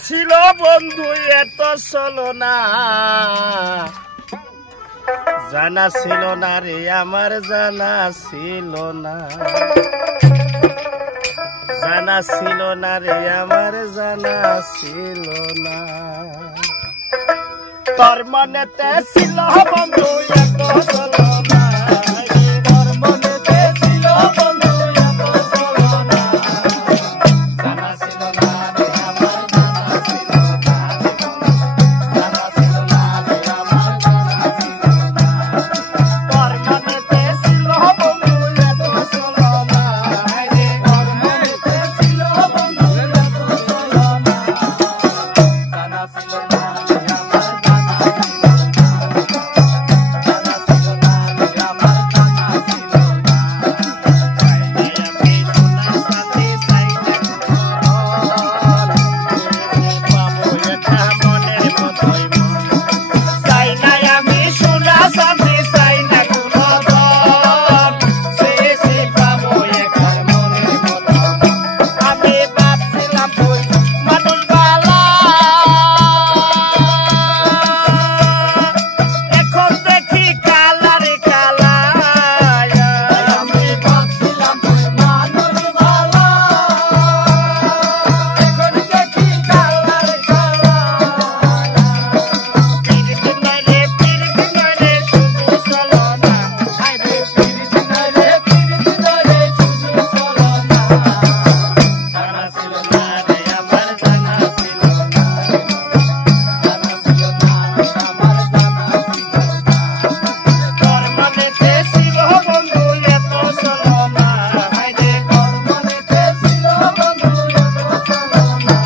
ছিল বন্ধু এত চলো না, জানা ছিল না রে আমার জানা ছিল না, জানা ছিল না রে আমার জানা ছিল না। তোর মনেতে ছিল বন্ধু এত চলো না, তোর মনেতে ছিল বন্ধু এত চলো না, জানা ছিল না রে আমার জানা ছিল না, জানা ছিল না রে আমার জানা ছিল না। তোর মনেতে ছিল বন্ধু এত চলো না, তোর মনেতে ছিল বন্ধু এত চলো না, জানা ছিল না রে আমার জানা ছিল না, জানা ছিল না রে আমার জানা ছিল না। চাইলে আমি সোনার সাথে চাইলে পাবো একটা মনের মতোই মন, চাই না আমি সোনার সাথে চাই না কোনো ধন, শেষে পাবো একটা মনের মতো মন। আমি ভাবছিলাম তুই মানুষ ভালো, এখন দেখি কালা রে কালা। আমি ভাবছিলাম তুই মানুষ ভালো, এখন দেখি কালা রে কালা। পিরিতি নয় রে পিরিতি নয় রে শুধু চলো না, হায় রে পিরিতি নয় রে পিরিতি নয় রে শুধু চলো না, জানা ছিল না রে আমার জানা ছিল না, জানা ছিল না রে আমার জানা ছিল না। তোর মনেতে ছিল বন্ধু এত চলো না, হায় রে তোর মনেতে ছিল বন্ধু এত চলো না।